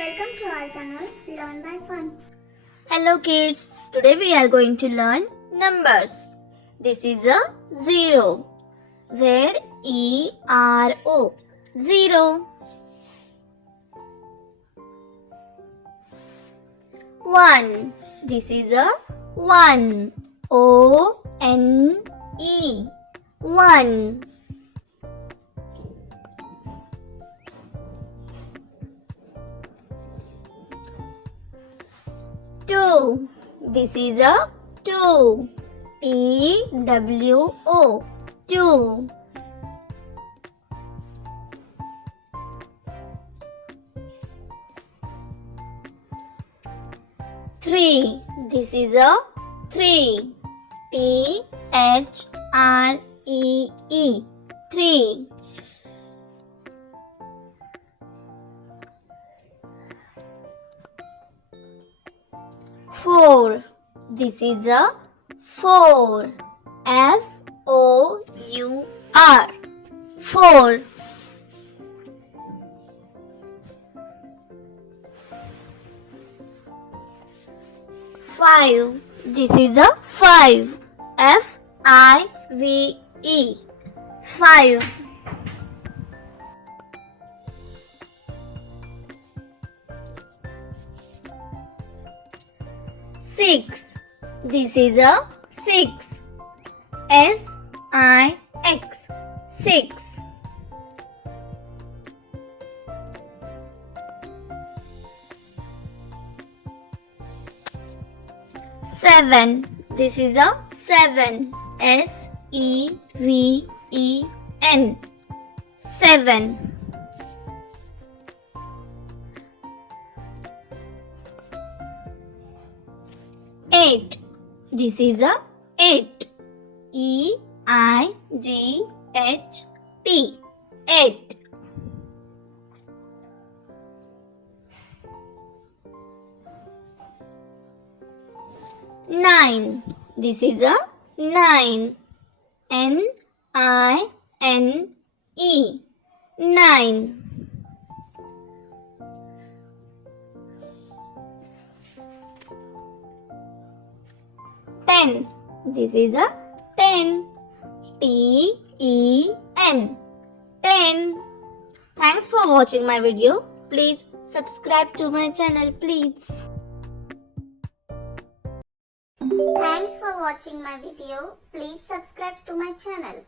Welcome to our channel Learn by Fun. Hello kids, today we are going to learn numbers. This is a zero. Z-E-R-O. Zero. 1. This is a 1. O-N-E. 1. 2. This is a 2. T-W-O. 2. 3. This is a 3. T-H-R-E-E. 3. 4. This is a 4. F-O-U-R. 4. 5. This is a 5. F-I-V-E. 5. 6. This is a 6. S-I-X. 6. 7. This is a 7. S-E-V-E-N. 7. 8. This is a 8. E-I-G-H-T. 8. 9. This is a 9. N-I-N-E. 9. 10. This is a 10. T-E-N. 10. Thanks for watching my video. Please subscribe to my channel, please. Thanks for watching my video. Please subscribe to my channel.